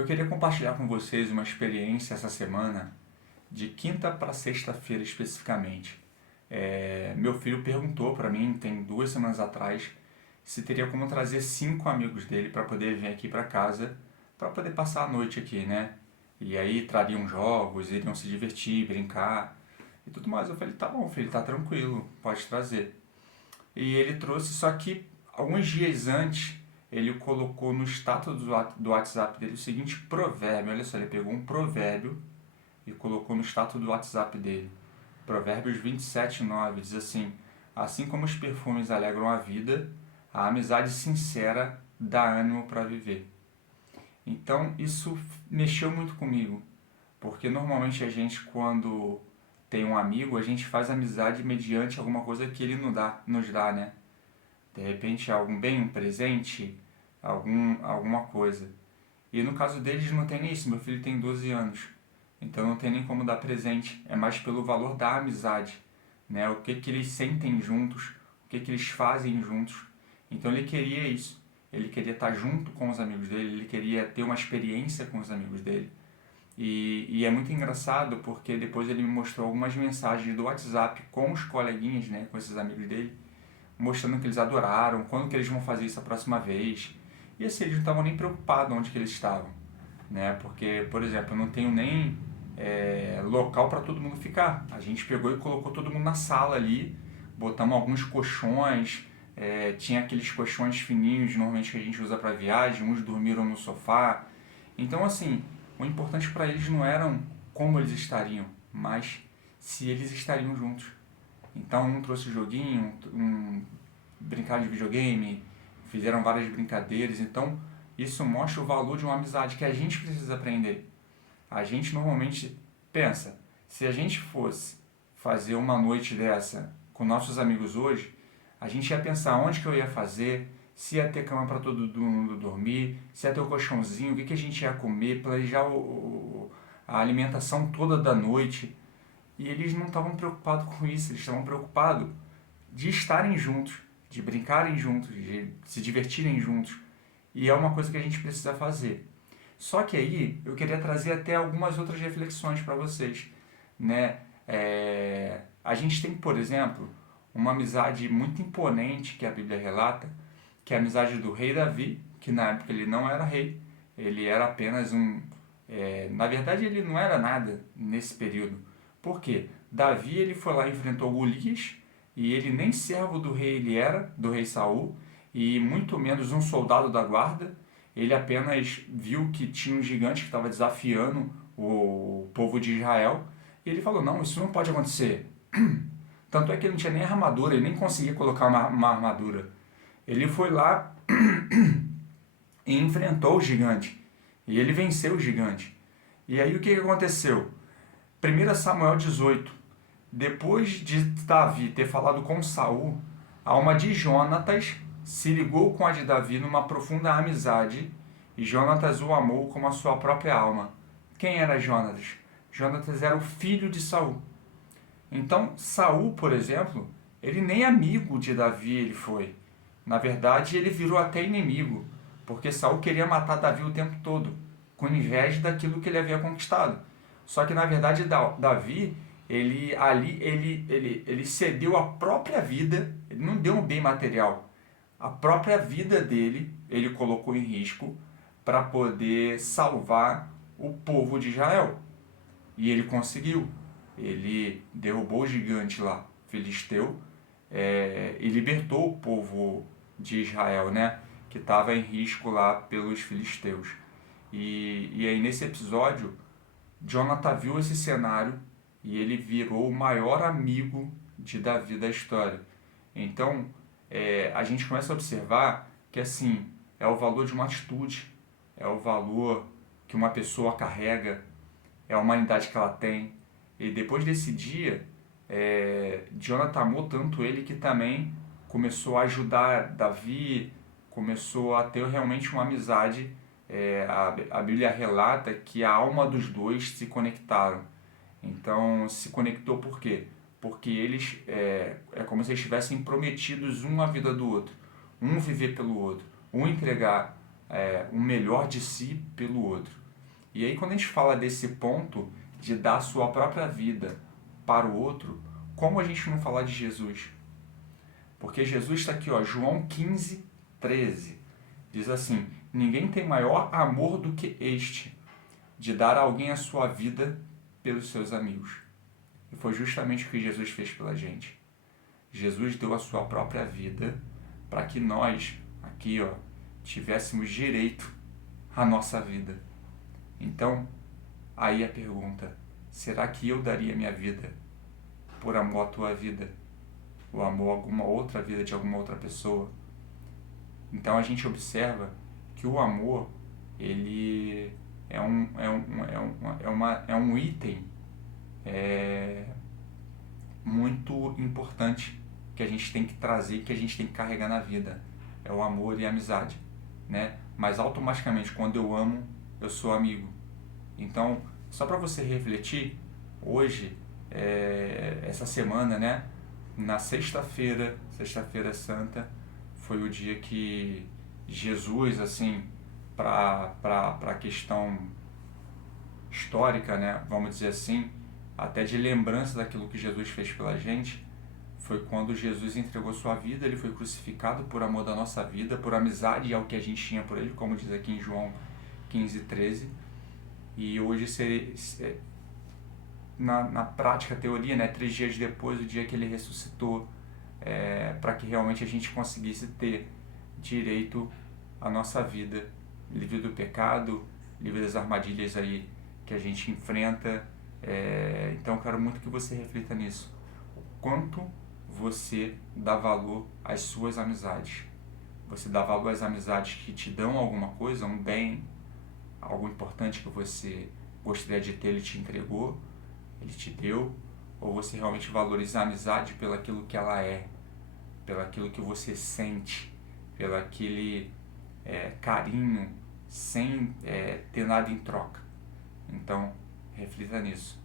Eu queria compartilhar com vocês uma experiência essa semana, de quinta para sexta-feira especificamente. Meu filho perguntou para mim, tem 2 semanas atrás, se teria como trazer 5 amigos dele para poder vir aqui para casa, para poder passar a noite aqui, né? E aí trariam jogos, iriam se divertir, brincar e tudo mais. Eu falei, tá bom, filho, tá tranquilo, pode trazer. E ele trouxe, só que alguns dias antes ele colocou no status do WhatsApp dele o seguinte provérbio. Olha só, ele pegou um provérbio e colocou no status do WhatsApp dele. Provérbios 27:9 diz assim: Assim como os perfumes alegram a vida, a amizade sincera dá ânimo para viver. Então isso mexeu muito comigo, porque normalmente a gente, quando tem um amigo, a gente faz amizade mediante alguma coisa que ele nos dá, né? De repente algum bem, um presente, alguma coisa. E no caso deles não tem nem isso, meu filho tem 12 anos, então não tem nem como dar presente, é mais pelo valor da amizade, né? O que que eles sentem juntos, o que que eles fazem juntos. Então ele queria isso, ele queria estar junto com os amigos dele, ele queria ter uma experiência com os amigos dele. E é muito engraçado porque depois ele me mostrou algumas mensagens do WhatsApp com os coleguinhas, né, com esses amigos dele, mostrando que eles adoraram, quando que eles vão fazer isso a próxima vez. E assim, eles não estavam nem preocupados onde que eles estavam, né? Porque, por exemplo, eu não tenho nem local para todo mundo ficar. A gente pegou e colocou todo mundo na sala ali, botamos alguns colchões, tinha aqueles colchões fininhos, normalmente que a gente usa para viagem, uns dormiram no sofá. Então, assim, o importante para eles não eram como eles estariam, mas se eles estariam juntos. Então um trouxe joguinho, brincar de videogame, fizeram várias brincadeiras. Então isso mostra o valor de uma amizade que a gente precisa aprender. A gente normalmente pensa, se a gente fosse fazer uma noite dessa com nossos amigos hoje, a gente ia pensar onde que eu ia fazer, se ia ter cama para todo mundo dormir, se ia ter o colchãozinho, o que, que a gente ia comer, planejar a alimentação toda da noite. E eles não estavam preocupados com isso, eles estavam preocupados de estarem juntos, de brincarem juntos, de se divertirem juntos. E é uma coisa que a gente precisa fazer. Só que aí eu queria trazer até algumas outras reflexões para vocês, né? A gente tem, por exemplo, uma amizade muito imponente que a Bíblia relata, que é a amizade do rei Davi, que na época ele não era rei, ele era apenas na verdade ele não era nada nesse período. Por quê? Davi ele foi lá e enfrentou Golias, e ele nem servo do rei ele era, do rei Saul, e muito menos um soldado da guarda. Ele apenas viu que tinha um gigante que estava desafiando o povo de Israel, e ele falou, não, isso não pode acontecer. Tanto é que ele não tinha nem armadura, ele nem conseguia colocar uma armadura. Ele foi lá e enfrentou o gigante, e ele venceu o gigante. E aí o que aconteceu? 1 Samuel 18. Depois de Davi ter falado com Saul, a alma de Jonatas se ligou com a de Davi numa profunda amizade, e Jonatas o amou como a sua própria alma. Quem era Jonatas? Jonatas era o filho de Saul. Então, Saul, por exemplo, ele nem amigo de Davi ele foi. Na verdade, ele virou até inimigo, porque Saul queria matar Davi o tempo todo, com inveja daquilo que ele havia conquistado. Só que na verdade Davi, ele cedeu a própria vida, ele não deu um bem material. A própria vida dele, ele colocou em risco para poder salvar o povo de Israel. E ele conseguiu. Ele derrubou o gigante lá, filisteu, e libertou o povo de Israel, né? Que estava em risco lá pelos filisteus. E aí nesse episódio, Jonathan viu esse cenário e ele virou o maior amigo de Davi da história. Então, a gente começa a observar que assim é o valor de uma atitude, é o valor que uma pessoa carrega, é a humanidade que ela tem. E depois desse dia, Jonathan amou tanto ele que também começou a ajudar Davi, começou a ter realmente uma amizade. A Bíblia relata que a alma dos dois se conectaram. Então, se conectou por quê? Porque eles é como se eles estivessem prometidos um à vida do outro, um viver pelo outro, um entregar o melhor de si pelo outro. E aí quando a gente fala desse ponto de dar a sua própria vida para o outro, como a gente não falar de Jesus? Porque Jesus está aqui, ó, João 15:13. Diz assim: ninguém tem maior amor do que este, de dar a alguém a sua vida pelos seus amigos. E foi justamente o que Jesus fez pela gente. Jesus deu a sua própria vida para que nós, aqui, ó, tivéssemos direito à nossa vida. Então, aí a pergunta: será que eu daria minha vida por amor à tua vida? Ou amor a alguma outra vida de alguma outra pessoa? Então a gente observa que o amor, ele é um item muito importante que a gente tem que trazer, que a gente tem que carregar na vida. É o amor e a amizade, né? Mas automaticamente quando eu amo, eu sou amigo. Então, só para você refletir, hoje, essa semana, né? Na sexta-feira santa, foi o dia que Jesus, assim, para a questão histórica, né? Vamos dizer assim, até de lembrança daquilo que Jesus fez pela gente, foi quando Jesus entregou sua vida, ele foi crucificado por amor da nossa vida, por amizade ao que a gente tinha por ele, como diz aqui em João 15:13. E hoje, na prática, teoria, né, 3 dias depois, o dia que ele ressuscitou, para que realmente a gente conseguisse ter direito à nossa vida, livre do pecado, livre das armadilhas aí que a gente enfrenta. Então eu quero muito que você reflita nisso. O quanto você dá valor às suas amizades. Você dá valor às amizades que te dão alguma coisa, um bem, algo importante que você gostaria de ter, ele te entregou, ele te deu, ou você realmente valoriza a amizade pelo aquilo que ela é, pelo aquilo que você sente, pelo aquele carinho sem ter nada em troca. Então, reflita nisso.